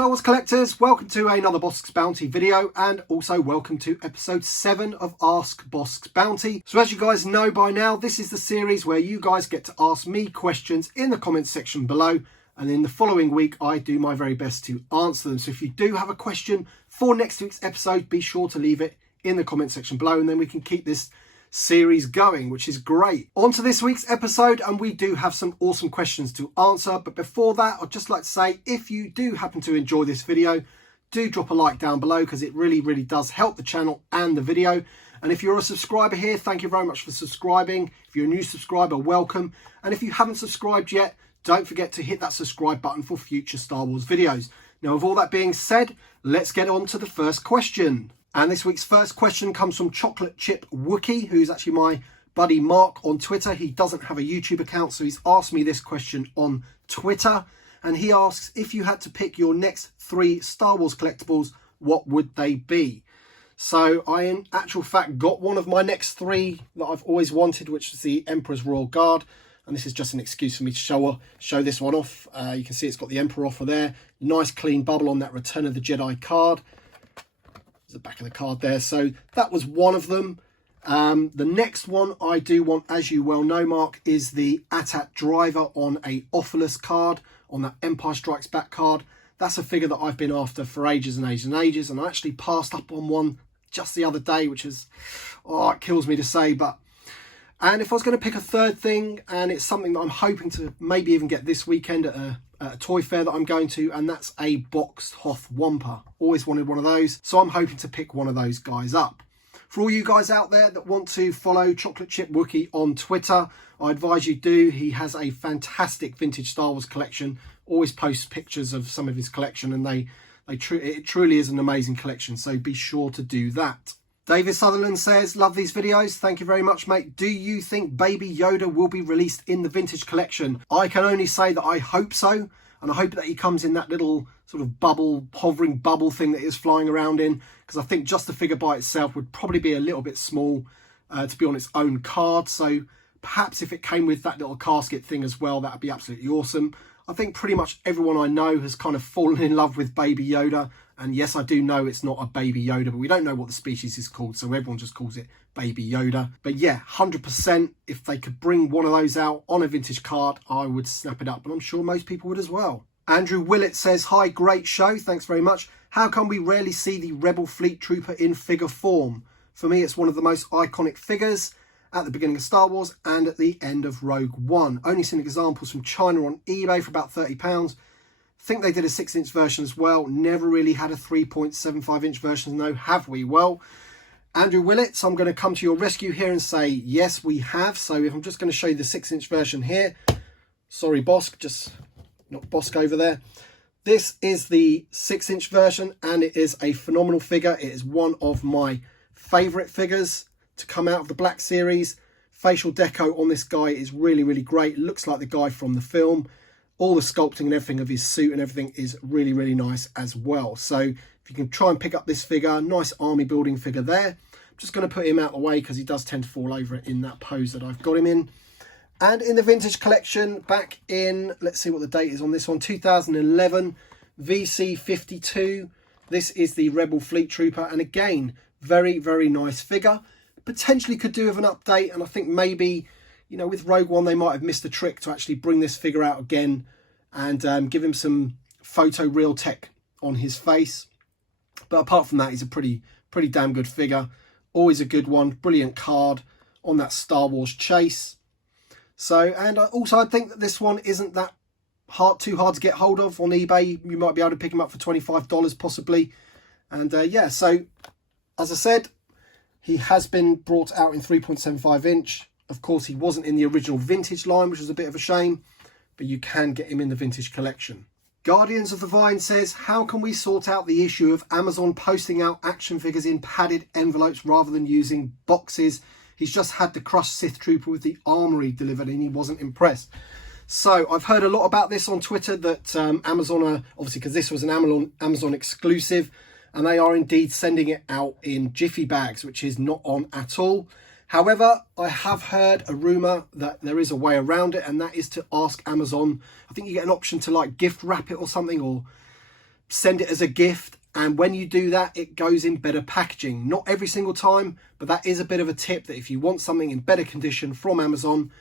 Star Wars collectors, welcome to another Bossk's Bounty video, and also welcome to episode 7 of Ask Bossk's Bounty. So as you guys know by now, this is the series where you guys get to ask me questions in the comments section below, and in the following week I do my very best to answer them. So if you do have a question for next week's episode, be sure to leave it in the comment section below, and then we can keep this series going, which is great. On to this week's episode, and we do have some awesome questions to answer. But before that, I'd just like to say, if you do happen to enjoy this video, do drop a like down below, because it really does help the channel and the video. And if you're a subscriber here, thank you very much for subscribing. If you're a new subscriber, welcome. And if you haven't subscribed yet, don't forget to hit that subscribe button for future Star Wars videos. Now, with all that being said, let's get on to the first question. And this week's first question comes from Chocolate Chip Wookie, who's actually my buddy Mark on Twitter. He doesn't have a YouTube account, so he's asked me this question on Twitter. And he asks, if you had to pick your next 3 Star Wars collectibles, what would they be? So I, in actual fact, got one of my next 3 that I've always wanted, which is the Emperor's Royal Guard. And this is just an excuse for me to show this one off. You can see it's got the Emperor offer there. Nice clean bubble on that Return of the Jedi card. The back of the card there. So that was one of them. The next one I do want, as you well know, Mark, is the AT-AT driver on a offerless card, on that Empire Strikes Back card. That's a figure that I've been after for ages and ages and ages, and I actually passed up on one just the other day, which is, oh, it kills me to say. And if I was going to pick a third thing, and it's something that I'm hoping to maybe even get this weekend at a toy fair that I'm going to, and that's a boxed Hoth Wampa. Always wanted one of those, so I'm hoping to pick one of those guys up. For all you guys out there that want to follow Chocolate Chip Wookie on Twitter, I advise you do. He has a fantastic vintage Star Wars collection, always posts pictures of some of his collection, and it truly is an amazing collection, so be sure to do that. David Sutherland says, love these videos. Thank you very much, mate. Do you think Baby Yoda will be released in the vintage collection? I can only say that I hope so. And I hope that he comes in that little sort of bubble, hovering bubble thing that he is flying around in. Because I think just the figure by itself would probably be a little bit small to be on its own card. So perhaps if it came with that little casket thing as well, that would be absolutely awesome. I think pretty much everyone I know has kind of fallen in love with Baby Yoda. And yes, I do know it's not a Baby Yoda, but we don't know what the species is called, so everyone just calls it Baby Yoda. But yeah, 100%, if they could bring one of those out on a vintage card, I would snap it up, and I'm sure most people would as well. Andrew Willett says, hi, great show, thanks very much. How come we rarely see the Rebel Fleet Trooper in figure form? For me, it's one of the most iconic figures at the beginning of Star Wars and at the end of Rogue One. Only seen examples from China on eBay for about £30. Think they did a 6-inch version as well. Never really had a 3.75-inch version, no, have we? Well, Andrew Willett, so I'm going to come to your rescue here and say, yes, we have. So if I'm just going to show you the 6-inch version here. Sorry, Bossk, just not Bossk over there. This is the 6-inch version, and it is a phenomenal figure. It is one of my favourite figures to come out of the Black Series. Facial deco on this guy is really great. Looks like the guy from the film. All the sculpting and everything of his suit and everything is really nice as well. So if you can try and pick up this figure, nice army building figure there. I'm just going to put him out of the way because he does tend to fall over in that pose that I've got him in. And in the vintage collection, back in, let's see what the date is on this one, 2011, VC52. This is the Rebel Fleet Trooper. And again, very nice figure. Potentially could do with an update, and I think maybe, you know, with Rogue One, they might have missed a trick to actually bring this figure out again and give him some photo real tech on his face. But apart from that, he's a pretty damn good figure. Always a good one. Brilliant card on that Star Wars chase. So, and also I think that this one isn't that too hard to get hold of on eBay. You might be able to pick him up for $25 possibly. And yeah, so as I said, he has been brought out in 3.75-inch. Of course, he wasn't in the original vintage line, which was a bit of a shame, but you can get him in the vintage collection. Guardians of the Vine says, how can we sort out the issue of Amazon posting out action figures in padded envelopes rather than using boxes? He's just had the crushed Sith Trooper with the armory delivered and he wasn't impressed. So I've heard a lot about this on Twitter, that Amazon are, obviously because this was an Amazon exclusive, and they are indeed sending it out in jiffy bags, which is not on at all. However, I have heard a rumour that there is a way around it, and that is to ask Amazon. I think you get an option to like gift wrap it or something, or send it as a gift. And when you do that, it goes in better packaging. Not every single time, but that is a bit of a tip, that if you want something in better condition from Amazon,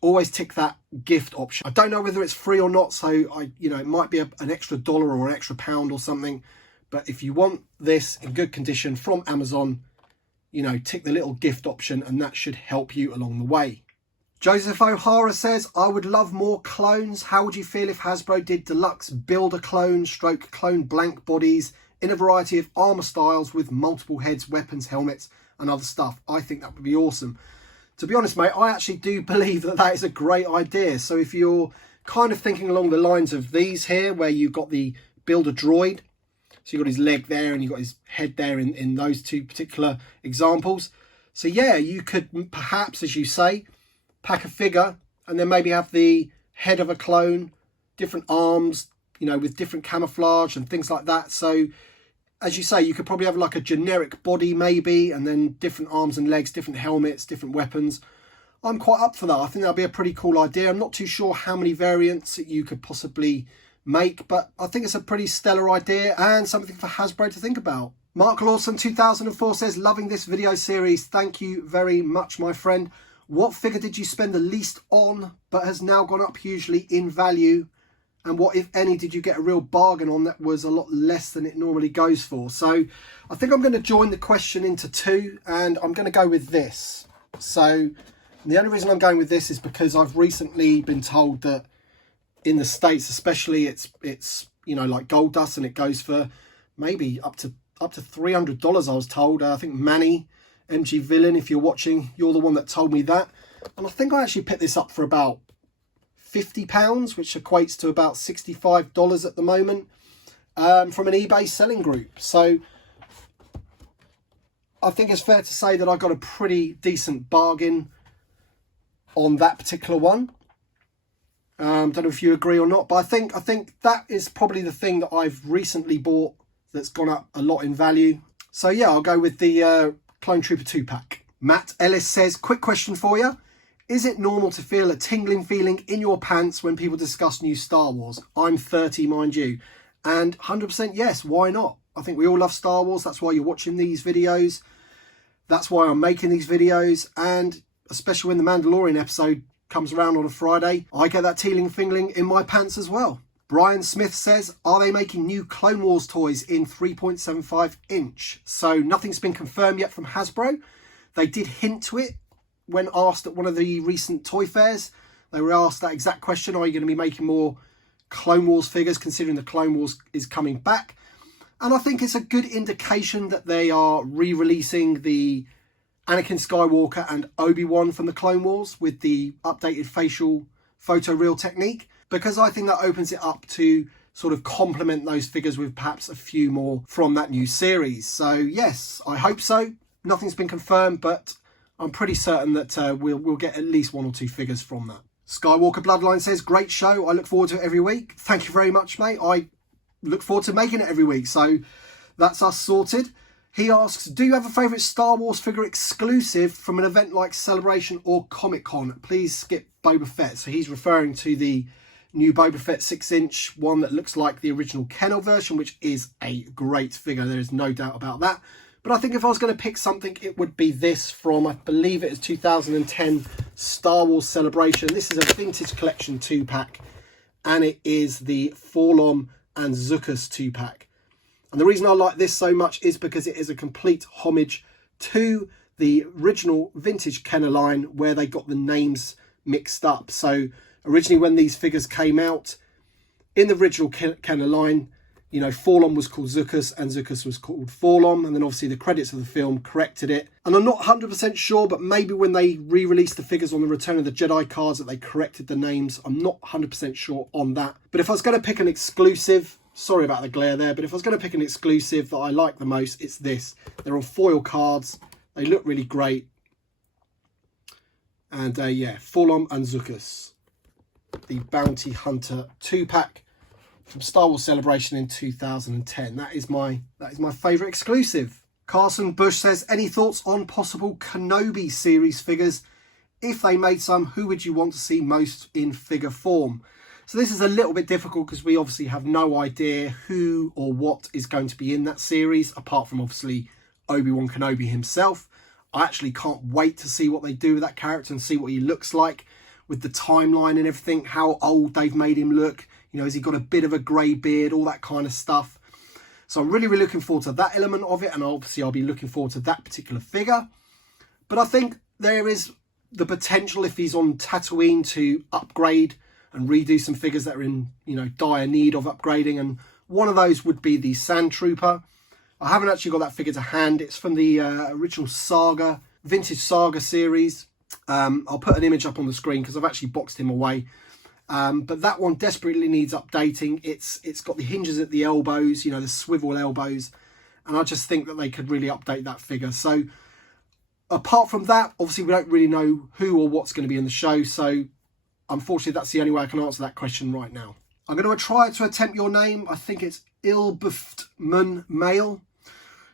always tick that gift option. I don't know whether it's free or not, so it might be an extra dollar or an extra pound or something. But if you want this in good condition from Amazon, tick the little gift option, and that should help you along the way. Joseph O'Hara says, I would love more clones. How would you feel if Hasbro did deluxe build-a-clone stroke clone blank bodies in a variety of armor styles with multiple heads, weapons, helmets, and other stuff? I think that would be awesome. To be honest, mate, I actually do believe that is a great idea. So if you're kind of thinking along the lines of these here, where you've got the Build-A-Droid, so you've got his leg there and you've got his head there in those two particular examples. So yeah, you could perhaps, as you say, pack a figure and then maybe have the head of a clone, different arms, with different camouflage and things like that. So as you say, you could probably have like a generic body maybe, and then different arms and legs, different helmets, different weapons. I'm quite up for that. I think that'll be a pretty cool idea. I'm not too sure how many variants that you could possibly make, but I think it's a pretty stellar idea and something for Hasbro to think about. Mark Lawson 2004 says, loving this video series. Thank you very much, my friend. What figure did you spend the least on but has now gone up hugely in value? And what, if any, did you get a real bargain on that was a lot less than it normally goes for? So I think I'm going to join the question into two, and I'm going to go with this. So the only reason I'm going with this is because I've recently been told that in the States especially, it's like gold dust, and it goes for maybe up to $300, I was told. I think Manny, MG Villain, if you're watching, you're the one that told me that. And I think I actually picked this up for about £50, which equates to about $65 at the moment, from an eBay selling group. So I think it's fair to say that I got a pretty decent bargain on that particular one. Don't know if you agree or not, but I think that is probably the thing that I've recently bought that's gone up a lot in value. So yeah, I'll go with the Clone Trooper 2-pack. Matt Ellis says, quick question for you. Is it normal to feel a tingling feeling in your pants when people discuss new Star Wars? I'm 30, mind you. And 100% yes, why not? I think we all love Star Wars. That's why you're watching these videos. That's why I'm making these videos. And especially when the Mandalorian episode comes around on a Friday, I get that tingling in my pants as well. Brian Smith says, are they making new Clone Wars toys in 3.75 inch? So nothing's been confirmed yet from Hasbro. They did hint to it when asked at one of the recent toy fairs. They were asked that exact question, are you going to be making more Clone Wars figures, considering the Clone Wars is coming back? And I think it's a good indication that they are re-releasing the Anakin Skywalker and Obi-Wan from the Clone Wars with the updated facial photoreal technique, because I think that opens it up to sort of complement those figures with perhaps a few more from that new series. So yes, I hope so. Nothing's been confirmed, but I'm pretty certain that we'll get at least one or two figures from that. Skywalker Bloodline says, great show. I look forward to it every week. Thank you very much, mate. I look forward to making it every week. So that's us sorted. He asks, do you have a favourite Star Wars figure exclusive from an event like Celebration or Comic-Con? Please skip Boba Fett. So he's referring to the new Boba Fett 6-inch one that looks like the original Kenobi version, which is a great figure. There is no doubt about that. But I think if I was going to pick something, it would be this from, I believe it is 2010 Star Wars Celebration. This is a vintage collection 2-pack, and it is the Forlom and Zuckuss 2-pack. And the reason I like this so much is because it is a complete homage to the original vintage Kenner line, where they got the names mixed up. So originally when these figures came out, in the original Kenner line, Forlom was called Zuckuss and Zuckuss was called Forlom. And then obviously the credits of the film corrected it. And I'm not 100% sure, but maybe when they re-released the figures on the Return of the Jedi cards that they corrected the names. I'm not 100% sure on that. But if I was going to pick an exclusive, sorry about the glare there, but if I was going to pick an exclusive that I like the most, it's this. They're on foil cards. They look really great. And yeah, Forlom and Zuckuss, the Bounty Hunter 2-pack from Star Wars Celebration in 2010. That is my favourite exclusive. Carson Bush says, any thoughts on possible Kenobi series figures? If they made some, who would you want to see most in figure form? So this is a little bit difficult because we obviously have no idea who or what is going to be in that series, apart from obviously Obi-Wan Kenobi himself. I actually can't wait to see what they do with that character and see what he looks like with the timeline and everything, how old they've made him look. You know, has he got a bit of a grey beard, all that kind of stuff. So I'm really, really looking forward to that element of it. And obviously I'll be looking forward to that particular figure. But I think there is the potential, if he's on Tatooine, to upgrade and redo some figures that are in, you know, dire need of upgrading. And one of those would be the Sand Trooper. I haven't actually got that figure to hand. It's from the original Saga, Vintage Saga series. I'll put an image up on the screen because I've actually boxed him away. But that one desperately needs updating. It's got the hinges at the elbows, you know, the swivel elbows. And I just think that they could really update that figure. So apart from that, obviously we don't really know who or what's going to be in the show. So unfortunately, that's the only way I can answer that question right now. I'm going to try to attempt your name. I think it's Ilbuftman Mail.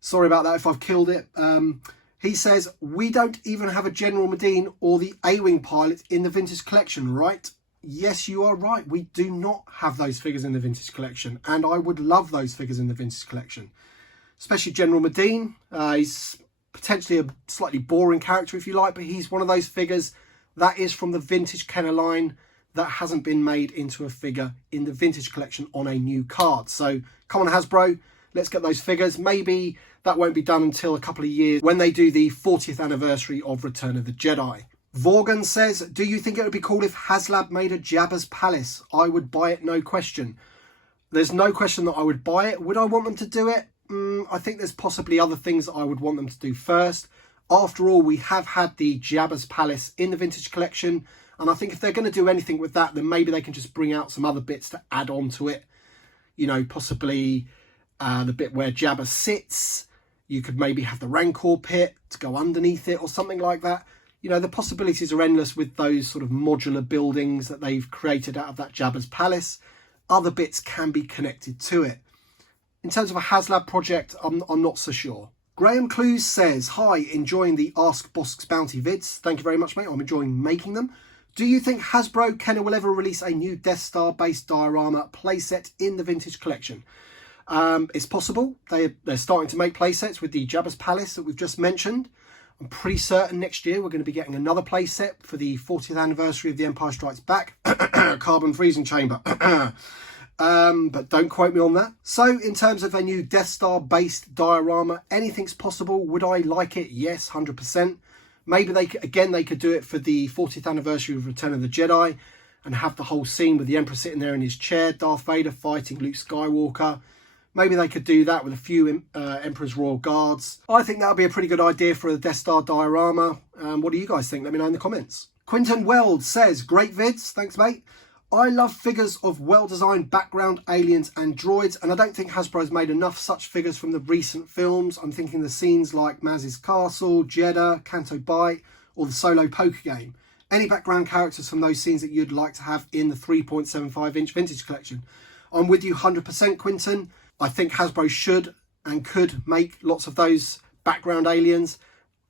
Sorry about that if I've killed it. He says, we don't even have a General Medine or the A-Wing pilot in the Vintage Collection, right? Yes, you are right. We do not have those figures in the Vintage Collection. And I would love those figures in the Vintage Collection. Especially General Medine. He's potentially a slightly boring character, if you like. But he's one of those figures that is from the Vintage Kenner line that hasn't been made into a figure in the Vintage Collection on a new card. So come on, Hasbro. Let's get those figures. Maybe that won't be done until a couple of years when they do the 40th anniversary of Return of the Jedi. Vorgan says, do you think it would be cool if HasLab made a Jabbas Palace? I would buy it, no question. There's no question that I would buy it. Would I want them to do it? I think there's possibly other things that I would want them to do first. After all, we have had the Jabbas Palace in the Vintage Collection. And I think if they're going to do anything with that, then maybe they can just bring out some other bits to add on to it. You know, possibly the bit where Jabba sits. You could maybe have the Rancor pit to go underneath it or something like that. You know, the possibilities are endless with those sort of modular buildings that they've created out of that Jabba's Palace. Other bits can be connected to it. In terms of a HasLab project, I'm not so sure. Graham Clues says, hi, enjoying the Ask Bossk's Bounty vids. Thank you very much, mate. I'm enjoying making them. Do you think Hasbro Kenner will ever release a new Death Star based diorama playset in the Vintage Collection? It's possible. They're starting to make playsets with the Jabba's Palace that we've just mentioned. I'm pretty certain next year we're going to be getting another playset for the 40th anniversary of The Empire Strikes Back. Carbon freezing chamber. But don't quote me on that. So in terms of a new Death Star based diorama, anything's possible. Would I like it? Yes, 100%. Maybe they could do it for the 40th anniversary of Return of the Jedi and have the whole scene with the Emperor sitting there in his chair, Darth Vader fighting Luke Skywalker. Maybe they could do that with a few Emperor's Royal Guards. I think that would be a pretty good idea for a Death Star diorama. What do you guys think? Let me know in the comments. Quinton Weld says, great vids. Thanks, mate. I love figures of well-designed background aliens and droids, and I don't think Hasbro's made enough such figures from the recent films. I'm thinking the scenes like Maz's Castle, Jeddah, Canto Bight, or the Solo poker game. Any background characters from those scenes that you'd like to have in the 3.75-inch Vintage Collection? I'm with you 100%, Quinton. I think Hasbro should and could make lots of those background aliens.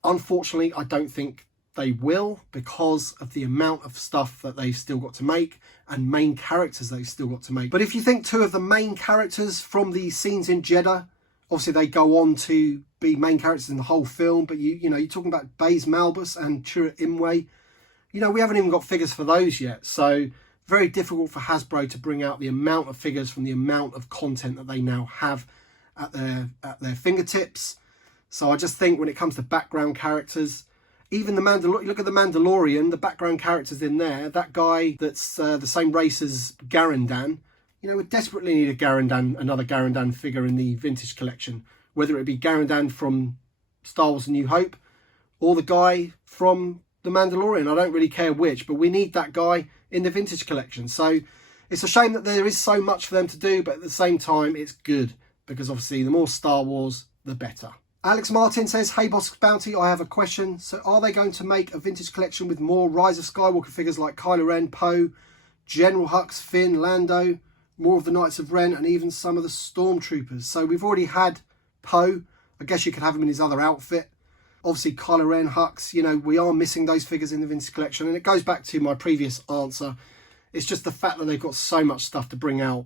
Unfortunately, I don't think they will because of the amount of stuff that they've still got to make and main characters they've still got to make. But if you think two of the main characters from the scenes in Jeddah, obviously they go on to be main characters in the whole film, but you know, you're talking about Baze Malbus and Chirrut Imwe. You know, we haven't even got figures for those yet. So very difficult for Hasbro to bring out the amount of figures from the amount of content that they now have at their fingertips. So I just think when it comes to background characters, even the Mandalorian, look at the Mandalorian, the background characters in there, that guy that's the same race as Garandan, you know, we desperately need another Garandan figure in the Vintage Collection, whether it be Garandan from Star Wars A New Hope or the guy from the Mandalorian. I don't really care which, but we need that guy in the Vintage Collection. So it's a shame that there is so much for them to do, but at the same time, it's good because obviously the more Star Wars, the better. Alex Martin says, hey Bossk's Bounty, I have a question. So are they going to make a Vintage Collection with more Rise of Skywalker figures like Kylo Ren, Poe, General Hux, Finn, Lando, more of the Knights of Ren, and even some of the Stormtroopers? So we've already had Poe. I guess you could have him in his other outfit. Obviously, Kylo Ren, Hux, you know, we are missing those figures in the Vintage Collection. And it goes back to my previous answer. It's just the fact that they've got so much stuff to bring out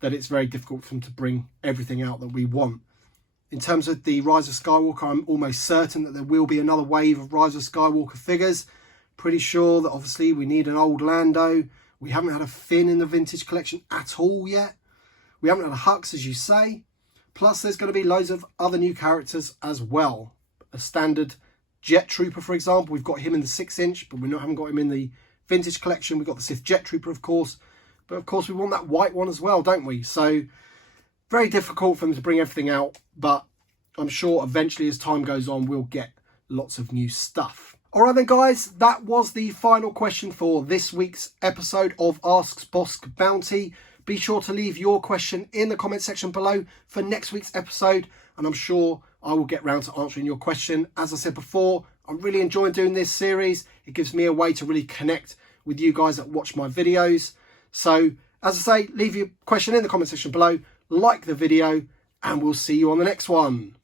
that it's very difficult for them to bring everything out that we want. In terms of the Rise of Skywalker, I'm almost certain that there will be another wave of Rise of Skywalker figures. Pretty sure that obviously we need an old Lando. We haven't had a Finn in the vintage collection at all yet. We haven't had a Hux, as you say. Plus, there's going to be loads of other new characters as well. A standard Jet Trooper, for example. We've got him in the 6-inch, but haven't got him in the vintage collection. We've got the Sith Jet Trooper, of course. But, of course, we want that white one as well, don't we? So, very difficult for them to bring everything out. But I'm sure eventually, as time goes on, we'll get lots of new stuff. Alright then, guys. That was the final question for this week's episode of Ask Bossk Bounty. Be sure to leave your question in the comment section below for next week's episode, and I'm sure I will get round to answering your question. As I said before, I'm really enjoying doing this series. It gives me a way to really connect with you guys that watch my videos. So, as I say, leave your question in the comment section below, like the video, and we'll see you on the next one.